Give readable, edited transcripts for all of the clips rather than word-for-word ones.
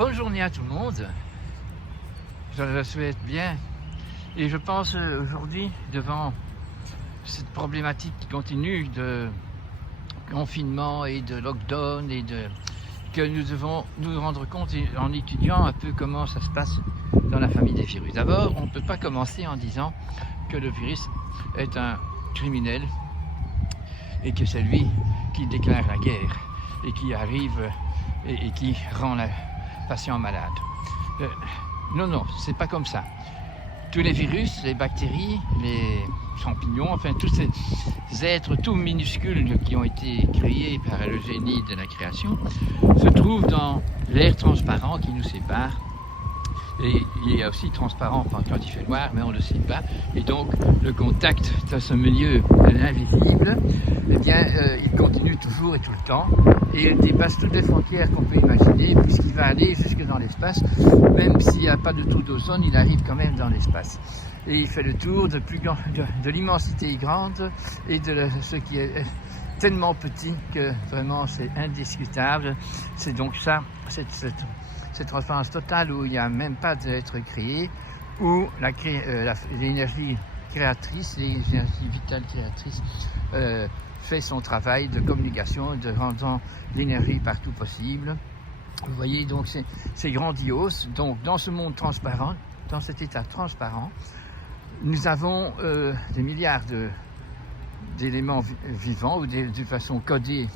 Bonne journée à tout le monde, je le souhaite bien. Et je pense aujourd'hui, devant cette problématique qui continue de confinement et de lockdown, que nous devons nous rendre compte en étudiant un peu comment ça se passe dans la famille des virus. D'abord, on ne peut pas commencer en disant que le virus est un criminel et que c'est lui qui déclare la guerre et qui arrive et qui rend le patient malade. Non, c'est pas comme ça. Tous les virus, les bactéries, les champignons, enfin tous ces êtres tout minuscules qui ont été créés par le génie de la création, se trouvent dans l'air transparent qui nous sépare. Et il est aussi transparent quand il fait noir, mais on ne le sait pas. Et donc, le contact de ce milieu de l'invisible, eh bien, il continue toujours et tout le temps. Et il dépasse toutes les frontières qu'on peut imaginer, puisqu'il va aller jusque dans l'espace. Même s'il n'y a pas de trou d'ozone, il arrive quand même dans l'espace. Et il fait le tour de l'immensité grande et de ce qui est tellement petit que vraiment c'est indiscutable. C'est donc ça, cette transparence totale où il n'y a même pas d'être créé, où l'énergie créatrice, l'énergie vitale créatrice fait son travail de communication, de rendant l'énergie partout possible. Vous voyez, donc c'est grandiose. Donc dans ce monde transparent, dans cet état transparent, nous avons des milliards d'éléments vivants ou de façon codée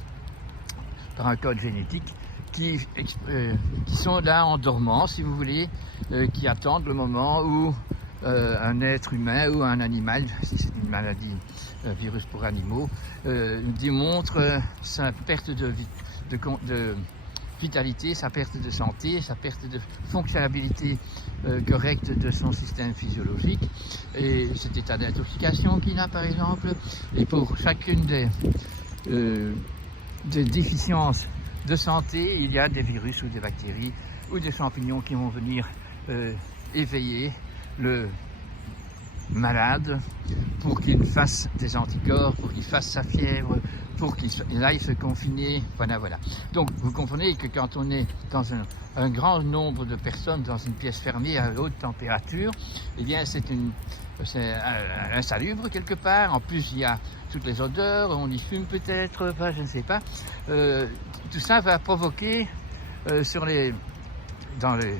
par un code génétique qui sont là en dormant, si vous voulez, qui attendent le moment où un être humain ou un animal, si c'est une maladie, virus pour animaux, démontre sa perte de vitalité, sa perte de santé, sa perte de fonctionnalité correcte de son système physiologique, et cet état d'intoxication qu'il a par exemple. Et pour chacune des déficiences de santé, il y a des virus ou des bactéries ou des champignons qui vont venir éveiller le malade pour qu'il fasse des anticorps, pour qu'il fasse sa fièvre, pour qu'il aille se confiner. Voilà. Donc vous comprenez que quand on est dans un grand nombre de personnes dans une pièce fermée à haute température, eh bien c'est insalubre quelque part. En plus il y a toutes les odeurs, on y fume peut-être, enfin, je ne sais pas. Tout ça va provoquer dans les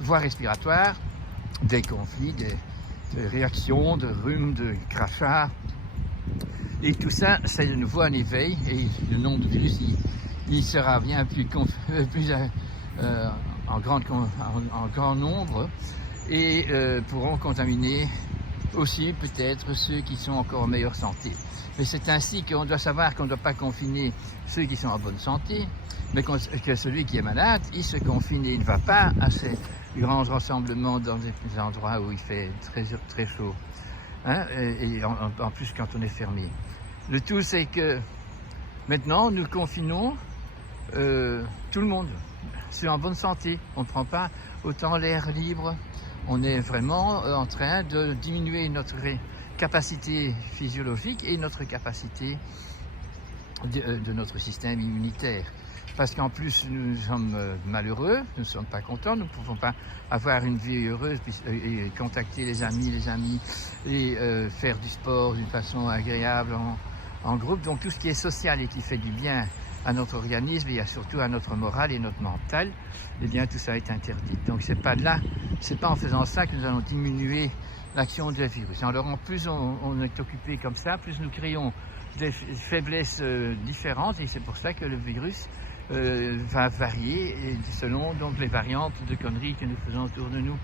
voies respiratoires des conflits, des réactions, de rhume, de crachats. Et tout ça, c'est de nouveau un éveil, et le nombre de virus, il sera bien plus en grand nombre, et pourront contaminer aussi peut-être ceux qui sont encore en meilleure santé. Mais c'est ainsi qu'on doit savoir qu'on ne doit pas confiner ceux qui sont en bonne santé, mais que celui qui est malade, il se confine et il ne va pas à ces grands rassemblements dans des endroits où il fait très chaud. Hein, et en plus quand on est fermé. Le tout, c'est que maintenant nous confinons tout le monde. C'est en bonne santé. On ne prend pas autant l'air libre. On est vraiment en train de diminuer notre capacité physiologique et notre capacité de notre système immunitaire. Parce qu'en plus, nous sommes malheureux, nous ne sommes pas contents, nous ne pouvons pas avoir une vie heureuse et contacter les amis et faire du sport d'une façon agréable en groupe. Donc tout ce qui est social et qui fait du bien à notre organisme et surtout à notre morale et notre mental, eh bien tout ça est interdit. Donc c'est pas en faisant ça que nous allons diminuer l'action des virus. Alors en plus on est occupé comme ça, plus nous créons des faiblesses différentes, et c'est pour ça que le virus va varier selon donc les variantes de conneries que nous faisons autour de nous.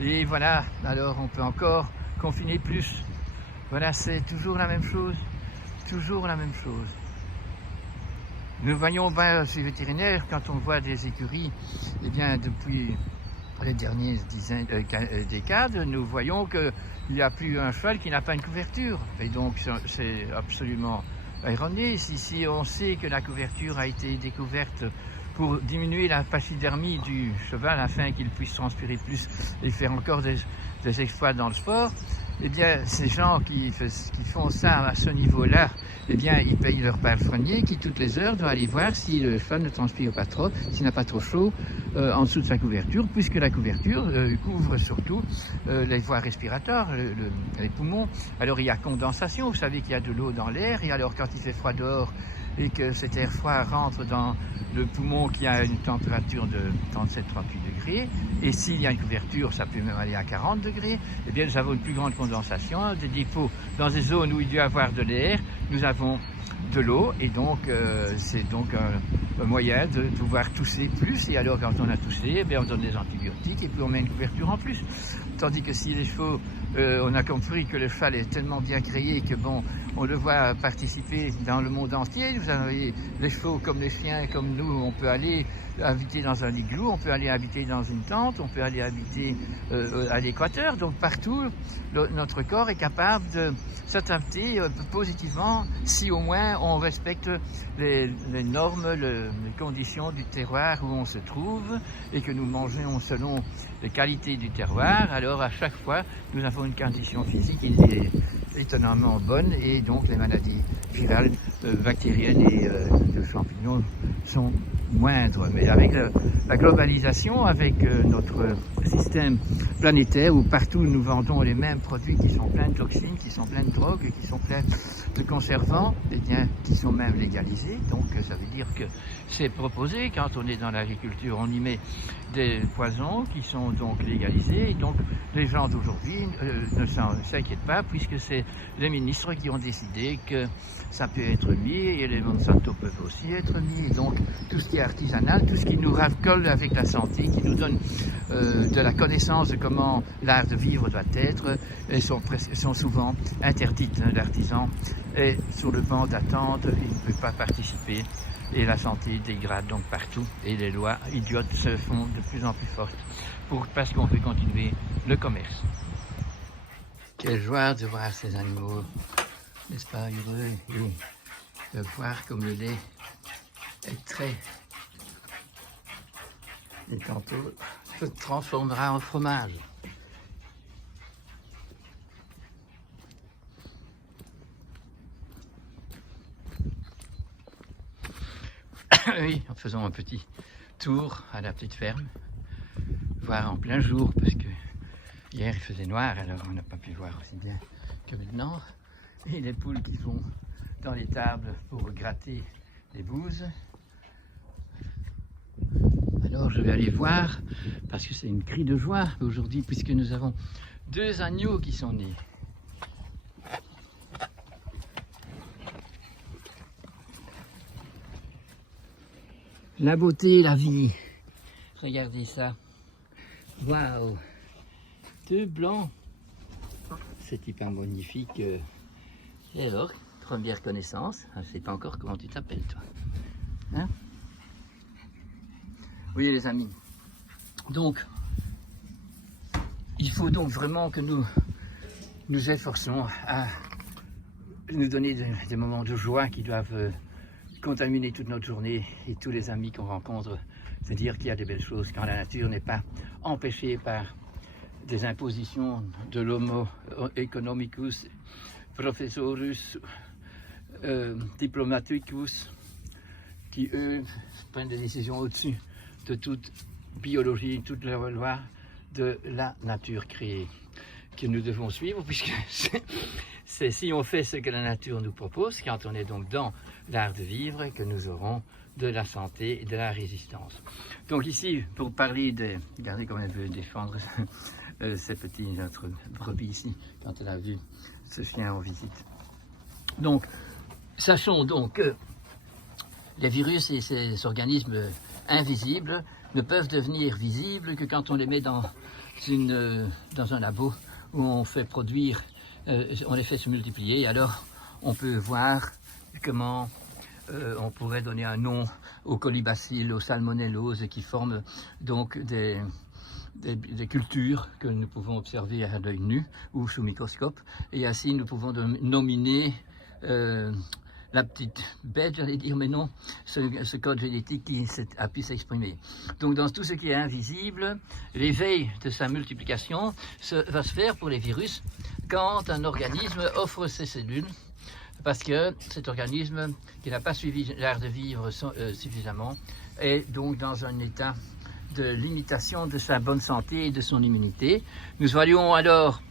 Et voilà, alors on peut encore confiner plus. Voilà, c'est toujours la même chose. Nous voyons chez les vétérinaires, quand on voit des écuries, eh bien depuis les dernières décades, nous voyons qu'il n'y a plus un cheval qui n'a pas une couverture. Et donc c'est absolument erroné. Si on sait que la couverture a été découverte pour diminuer la pachydermie du cheval afin qu'il puisse transpirer plus et faire encore des exploits dans le sport. Eh bien, ces gens qui font ça à ce niveau-là, eh bien, ils payent leur palefrenier qui, toutes les heures, doit aller voir si le cheval ne transpire pas trop, s'il n'a pas trop chaud en dessous de sa couverture, puisque la couverture couvre surtout les voies respiratoires, les poumons. Alors, il y a condensation, vous savez qu'il y a de l'eau dans l'air, et alors quand il fait froid dehors, et que cet air froid rentre dans le poumon qui a une température de 37-38 degrés, et s'il y a une couverture, ça peut même aller à 40 degrés, eh bien nous avons une plus grande condensation, des dépôts dans des zones où il doit y avoir de l'air, nous avons de l'eau, et donc c'est donc un moyen de pouvoir tousser plus, et alors quand on a toussé, eh bien on donne des antibiotiques, et puis on met une couverture en plus. Tandis que si les chevaux, on a compris que le cheval est tellement bien créé que bon, on le voit participer dans le monde entier. Vous avez les chevaux comme les chiens, comme nous, on peut aller habiter dans un igloo, on peut aller habiter dans une tente, on peut aller habiter à l'équateur. Donc partout, notre corps est capable de s'adapter positivement si au moins on respecte les normes, les conditions du terroir où on se trouve et que nous mangeons selon les qualités du terroir. Alors à chaque fois, nous avons une condition physique qui est étonnamment bonne et donc les maladies virales, bactériennes et de champignons sont moindres. Mais avec la globalisation, avec notre système planétaire où partout nous vendons les mêmes produits qui sont pleins de toxines, qui sont pleins de drogues, qui sont pleins de conservants, et bien qui sont même légalisés. Donc ça veut dire que c'est proposé. Quand on est dans l'agriculture, on y met des poisons qui sont donc légalisés. Et donc les gens d'aujourd'hui ne s'inquiètent pas puisque c'est les ministres qui ont décidé que ça peut être mis et les Monsanto peuvent aussi être mis. Et donc tout ce qui est artisanal, tout ce qui nous racole avec la santé, qui nous donne de la connaissance de comment l'art de vivre doit être, sont souvent interdites. L'artisan est sur le banc d'attente, il ne peut pas participer et la santé dégrade donc partout et les lois idiotes se font de plus en plus fortes parce qu'on veut continuer le commerce. Quelle joie de voir ces animaux, n'est-ce pas, heureux, et de voir comme le lait est très et tantôt se transformera en fromage. Oui, en faisant un petit tour à la petite ferme, voir en plein jour, parce que hier il faisait noir, alors on n'a pas pu voir aussi bien que maintenant. Et les poules qui sont dans les tables pour gratter les bouses. Alors je vais aller voir, parce que c'est une cri de joie aujourd'hui, puisque nous avons 2 agneaux qui sont nés. La beauté, la vie. Regardez ça. Waouh! 2 blancs. C'est hyper magnifique. Et alors, première connaissance. Je ne sais pas encore comment tu t'appelles, toi. Hein? Oui, les amis. Donc, il faut donc vraiment que nous nous efforçons à nous donner des moments de joie qui doivent contaminer toute notre journée et tous les amis qu'on rencontre, se dire qu'il y a des belles choses quand la nature n'est pas empêchée par des impositions de l'homo economicus professorus diplomaticus qui eux prennent des décisions au-dessus de toute biologie, toute la loi de la nature créée que nous devons suivre, puisque c'est si on fait ce que la nature nous propose, quand on est donc dans l'art de vivre, que nous aurons de la santé et de la résistance. Donc ici, pour parler de... Regardez comment elle veut défendre notre brebis ici, quand elle a vu ce chien en visite. Donc, sachons donc que les virus et ces organismes invisibles ne peuvent devenir visibles que quand on les met dans un labo où on fait produire, on les fait se multiplier. Alors on peut voir comment on pourrait donner un nom aux colibacilles, aux salmonelloses qui forment donc des cultures que nous pouvons observer à l'œil nu ou sous microscope. Et ainsi nous pouvons nominer la petite bête, j'allais dire, mais non, ce code génétique qui a pu s'exprimer. Donc dans tout ce qui est invisible, l'éveil de sa multiplication va se faire pour les virus quand un organisme offre ses cellules, parce que cet organisme qui n'a pas suivi l'art de vivre suffisamment est donc dans un état de limitation de sa bonne santé et de son immunité. Nous voyons alors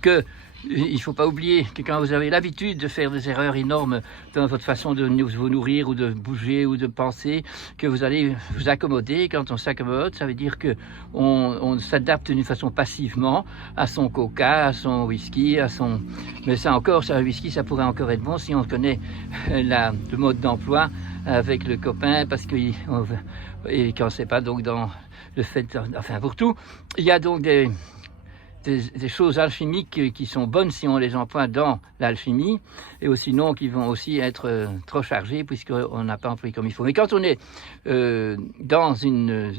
que il ne faut pas oublier que quand vous avez l'habitude de faire des erreurs énormes dans votre façon de vous nourrir ou de bouger ou de penser, que vous allez vous accommoder. Quand on s'accommode, ça veut dire qu'on s'adapte d'une façon passivement à son coca, à son whisky, à son... Mais ça encore, ça, le whisky, ça pourrait encore être bon si on connaît le mode d'emploi avec le copain, parce que et quand c'est pas donc dans le fait... Enfin, pour tout, il y a donc des choses alchimiques qui sont bonnes si on les emploie dans l'alchimie, et sinon qui vont aussi être trop chargées puisqu'on n'a pas employé comme il faut. Mais quand on est dans une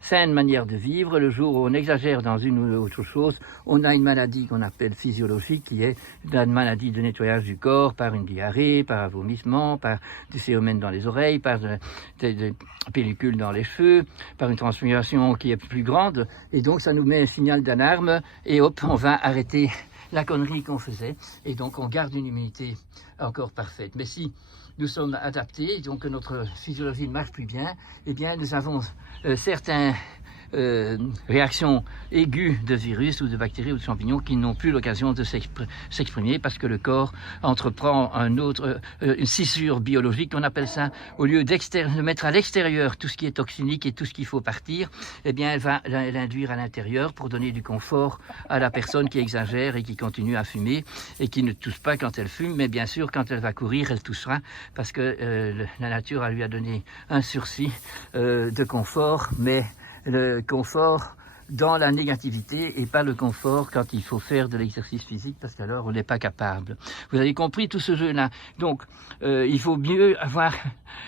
saine manière de vivre, le jour où on exagère dans une ou autre chose, on a une maladie qu'on appelle physiologique, qui est une maladie de nettoyage du corps par une diarrhée, par un vomissement, par du cérumen dans les oreilles, par des pellicules dans les cheveux, par une transpiration qui est plus grande, et donc ça nous met un signal d'alarme, et hop, on va arrêter la connerie qu'on faisait, et donc on garde une immunité encore parfaite. Mais si nous sommes adaptés, donc que notre physiologie ne marche plus bien, eh bien nous avons certaines réactions aiguës de virus ou de bactéries ou de champignons qui n'ont plus l'occasion de s'exprimer parce que le corps entreprend une scissure biologique, on appelle ça, au lieu de mettre à l'extérieur tout ce qui est toxinique et tout ce qu'il faut partir, eh bien elle va l'induire à l'intérieur pour donner du confort à la personne qui exagère et qui continue à fumer et qui ne tousse pas quand elle fume, mais bien sûr quand elle va courir, elle toussera parce que la nature lui a donné un sursis de confort, mais le confort dans la négativité et pas le confort quand il faut faire de l'exercice physique parce qu'alors on n'est pas capable. Vous avez compris tout ce jeu-là. Donc il faut mieux avoir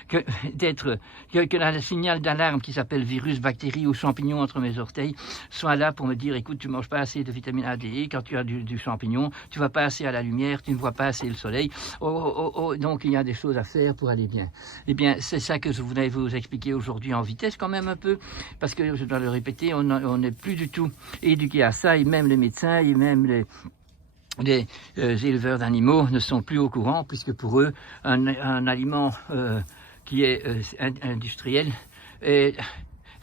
que le signal d'alarme qui s'appelle virus, bactérie ou champignon entre mes orteils soit là pour me dire écoute, tu manges pas assez de vitamine A, D, quand tu as du champignon, tu vas pas assez à la lumière, tu ne vois pas assez le soleil. Donc il y a des choses à faire pour aller bien. Eh bien c'est ça que je voulais vous expliquer aujourd'hui en vitesse quand même un peu, parce que je dois le répéter, on n'est plus du tout éduqué à ça, et même les médecins et même les éleveurs d'animaux ne sont plus au courant, puisque pour eux un aliment qui est industriel est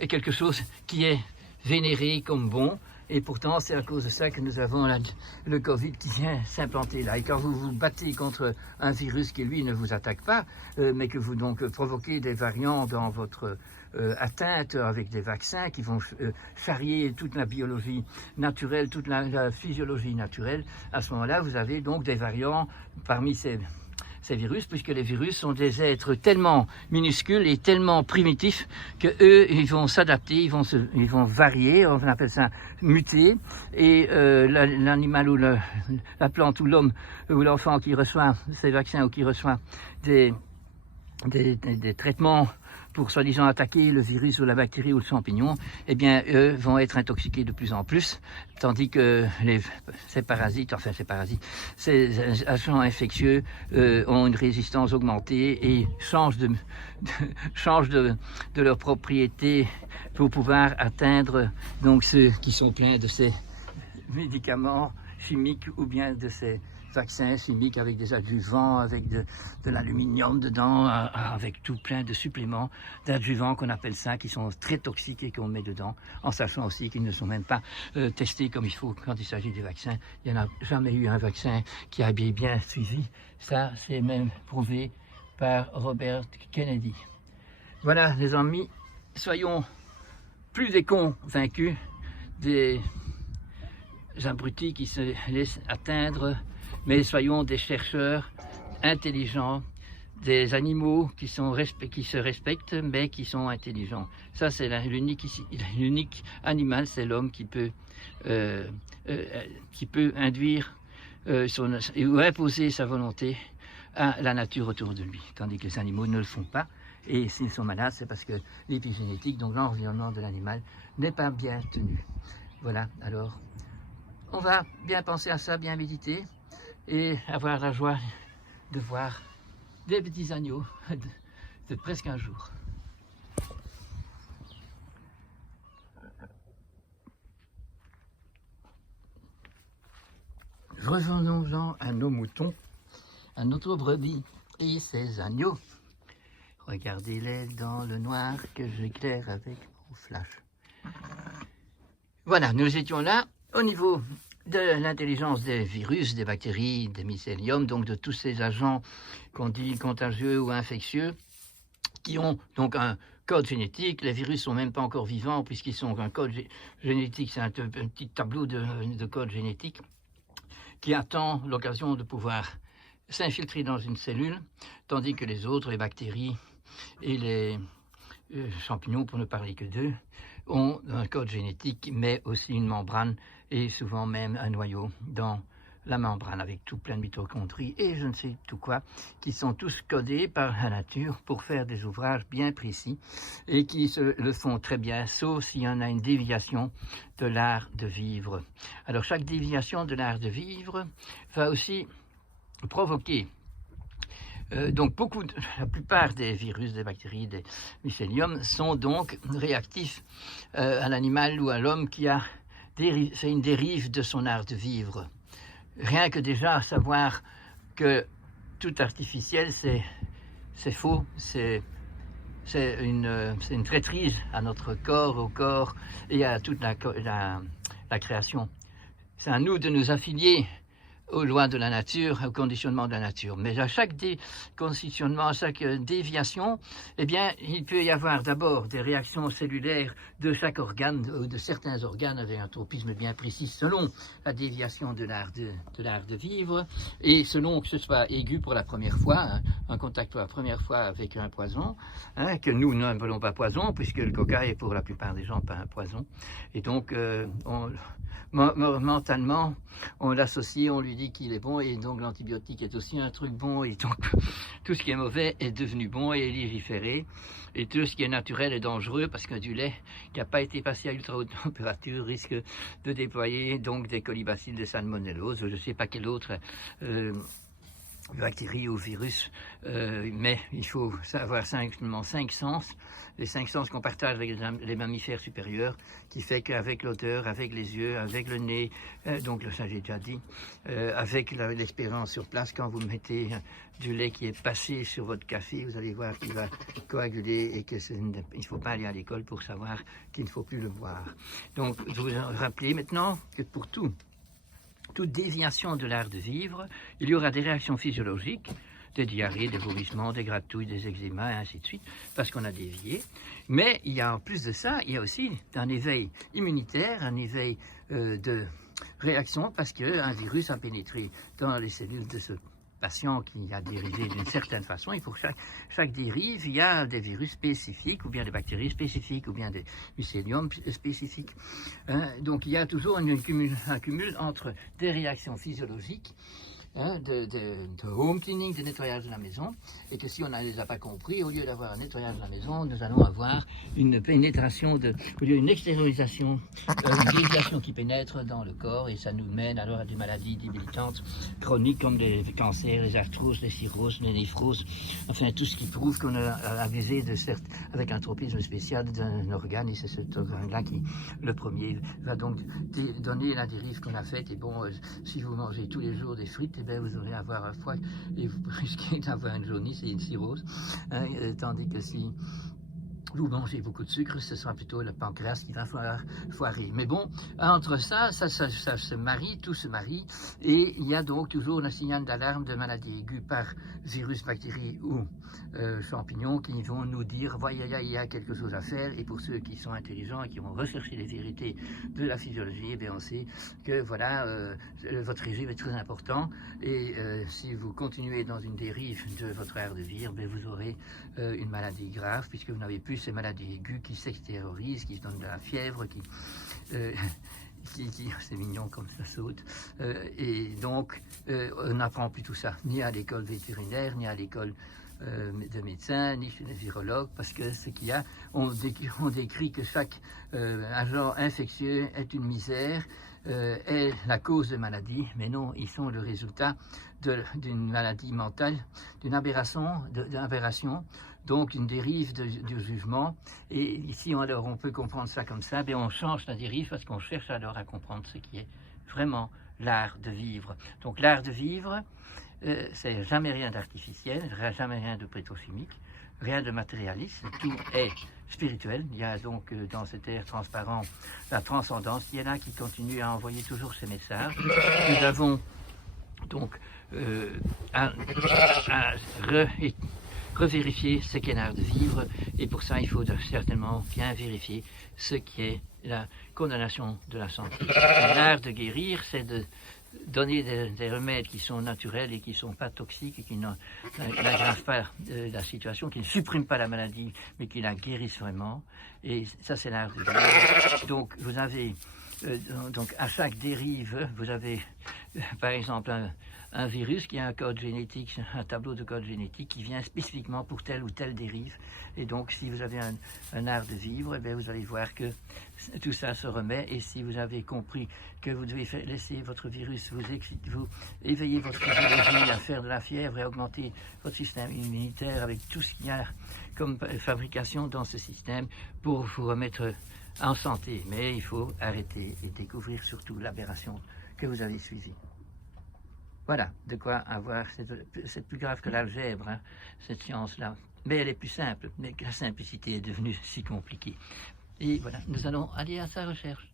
quelque chose qui est vénéré comme bon. Et pourtant, c'est à cause de ça que nous avons le Covid qui vient s'implanter là. Et quand vous vous battez contre un virus qui, lui, ne vous attaque pas, mais que vous donc provoquez des variants dans votre atteinte avec des vaccins qui vont charrier toute la biologie naturelle, toute la physiologie naturelle, à ce moment-là, vous avez donc des variants parmi ces virus, puisque les virus sont des êtres tellement minuscules et tellement primitifs que eux, ils vont s'adapter, ils vont varier, on appelle ça muter, et l'animal ou la plante ou l'homme ou l'enfant qui reçoit ces vaccins ou qui reçoit des traitements pour soi-disant attaquer le virus ou la bactérie ou le champignon, eh bien, eux vont être intoxiqués de plus en plus, tandis que ces agents infectieux ont une résistance augmentée et changent de leur propriété pour pouvoir atteindre donc ceux qui sont pleins de ces médicaments chimiques ou bien de ces vaccins chimiques avec des adjuvants, avec de l'aluminium dedans, avec tout plein de suppléments d'adjuvants qu'on appelle ça, qui sont très toxiques et qu'on met dedans, en sachant aussi qu'ils ne sont même pas testés comme il faut quand il s'agit des vaccins. Il n'y en a jamais eu un vaccin qui a bien suivi. Ça, c'est même prouvé par Robert Kennedy. Voilà, les amis, soyons plus des cons vaincus, des abrutis qui se laissent atteindre, mais soyons des chercheurs intelligents, des animaux qui se respectent, mais qui sont intelligents. Ça, c'est l'unique animal, c'est l'homme qui peut induire ou imposer sa volonté à la nature autour de lui, tandis que les animaux ne le font pas. Et s'ils sont malades, c'est parce que l'épigénétique, donc l'environnement de l'animal, n'est pas bien tenu. Voilà, alors on va bien penser à ça, bien méditer, et avoir la joie de voir des petits agneaux de presque un jour. Revenons-en à nos moutons, à notre brebis et ses agneaux. Regardez-les dans le noir que j'éclaire avec mon flash. Voilà, nous étions là au niveau de l'intelligence des virus, des bactéries, des mycéliums, donc de tous ces agents qu'on dit contagieux ou infectieux, qui ont donc un code génétique. Les virus sont même pas encore vivants puisqu'ils sont un code génétique, c'est un petit tableau de code génétique qui attend l'occasion de pouvoir s'infiltrer dans une cellule, tandis que les autres, les bactéries et les champignons, pour ne parler que d'eux, ont un code génétique, mais aussi une membrane et souvent même un noyau dans la membrane avec tout plein de mitochondries et je ne sais tout quoi, qui sont tous codés par la nature pour faire des ouvrages bien précis et qui le font très bien, sauf s'il y en a une déviation de l'art de vivre. Alors chaque déviation de l'art de vivre va aussi provoquer donc la plupart des virus, des bactéries, des mycéliums sont donc réactifs à l'animal ou à l'homme qui a c'est une dérive de son art de vivre. Rien que déjà savoir que tout artificiel c'est faux, c'est une traîtrise à notre corps, au corps et à toute la création. C'est à nous de nous affilier aux lois de la nature, au conditionnement de la nature. Mais à chaque conditionnement, à chaque déviation, eh bien, il peut y avoir d'abord des réactions cellulaires de chaque organe, de certains organes avec un tropisme bien précis selon la déviation de l'art de vivre et selon que ce soit aigu pour la première fois, hein, un contact pour la première fois avec un poison, hein, que nous n'appelons pas poison puisque le coca est pour la plupart des gens pas un poison. Et donc, mentalement, on l'associe, on lui dit qu'il est bon et donc l'antibiotique est aussi un truc bon et donc tout ce qui est mauvais est devenu bon et est légiféré et tout ce qui est naturel est dangereux parce que du lait qui n'a pas été passé à ultra haute température risque de déployer donc des colibacilles de salmonellose, je ne sais pas quel autre bactéries ou virus, mais il faut avoir simplement 5 sens, les 5 sens qu'on partage avec les mammifères supérieurs, qui fait qu'avec l'odeur, avec les yeux, avec le nez, donc ça j'ai déjà dit, avec l'expérience sur place, quand vous mettez du lait qui est passé sur votre café, vous allez voir qu'il va coaguler et qu'il ne faut pas aller à l'école pour savoir qu'il ne faut plus le boire. Donc je vous rappelle maintenant que pour toute déviation de l'art de vivre, il y aura des réactions physiologiques, des diarrhées, des vomissements, des gratouilles, des eczémas, et ainsi de suite, parce qu'on a dévié. Mais il y a en plus de ça, il y a aussi un éveil immunitaire, un éveil de réaction, parce qu'un virus a pénétré dans les cellules de ce patient qui a dérivé d'une certaine façon. Et pour chaque dérive, il y a des virus spécifiques, ou bien des bactéries spécifiques, ou bien des mycéliums spécifiques. Donc il y a toujours un cumul entre des réactions physiologiques, de home cleaning, de nettoyage de la maison, et que si on ne les a pas compris, au lieu d'avoir un nettoyage de la maison, nous allons avoir une pénétration, au lieu d'une extériorisation, une déviation qui pénètre dans le corps, et ça nous mène alors à des maladies débilitantes chroniques comme les cancers, les arthroses, les cirrhoses, les néphroses, enfin tout ce qui prouve qu'on a abusé avec un tropisme spécial d'un organe, et c'est cet organe-là qui, le premier, va donc donner la dérive qu'on a faite. Et bon, si vous mangez tous les jours des frites, eh bien, vous aurez à avoir un foie et vous risquez d'avoir une jaunisse et une cirrhose, tandis que si vous mangez beaucoup de sucre, ce sera plutôt le pancréas qui va foirer. Mais bon, entre ça se marie, tout se marie, et il y a donc toujours un signal d'alarme de maladie aiguë par virus, bactéries ou champignons qui vont nous dire, voilà, il y a quelque chose à faire. Et pour ceux qui sont intelligents et qui vont rechercher les vérités de la physiologie, eh bien on sait que voilà, votre régime est très important, et si vous continuez dans une dérive de votre art de vivre, ben vous aurez une maladie grave, puisque vous n'avez plus ces maladies aiguës qui s'extériorisent, qui se donnent de la fièvre, c'est mignon comme ça saute, et donc on n'apprend plus tout ça, ni à l'école vétérinaire, ni à l'école de médecins, ni chez les virologues, parce que ce qu'il y a, on décrit que chaque agent infectieux est une misère, est la cause de maladie, mais non, ils sont le résultat d'une maladie mentale, d'une aberration, donc une dérive du jugement. Et ici, alors, on peut comprendre ça comme ça, mais on change la dérive parce qu'on cherche alors à comprendre ce qui est vraiment l'art de vivre. Donc l'art de vivre, c'est jamais rien d'artificiel, jamais rien de pétrochimique, rien de matérialiste, tout est spirituel. Il y a donc dans cet air transparent la transcendance qui est là, qui continue à envoyer toujours ses messages. Nous avons donc à revérifier ce qu'est l'art de vivre, et pour ça il faut certainement bien vérifier ce qui est la condamnation de la santé. L'art de guérir, c'est de donner des remèdes qui sont naturels et qui ne sont pas toxiques et qui n'aggravent pas la situation, qui ne suppriment pas la maladie, mais qui la guérissent vraiment. Et ça, c'est l'art de guérir. Donc, vous avez, donc à chaque dérive, vous avez, par exemple, un virus qui a un code génétique, un tableau de code génétique qui vient spécifiquement pour telle ou telle dérive. Et donc, si vous avez un art de vivre, eh bien, vous allez voir que tout ça se remet. Et si vous avez compris que vous devez laisser votre virus vous éveiller votre physiologie à faire de la fièvre et augmenter votre système immunitaire avec tout ce qu'il y a comme fabrication dans ce système pour vous remettre en santé. Mais il faut arrêter et découvrir surtout l'aberration que vous avez suivie. Voilà, de quoi avoir, c'est plus grave que l'algèbre, hein, cette science-là. Mais elle est plus simple, mais la simplicité est devenue si compliquée. Et voilà, nous allons aller à sa recherche.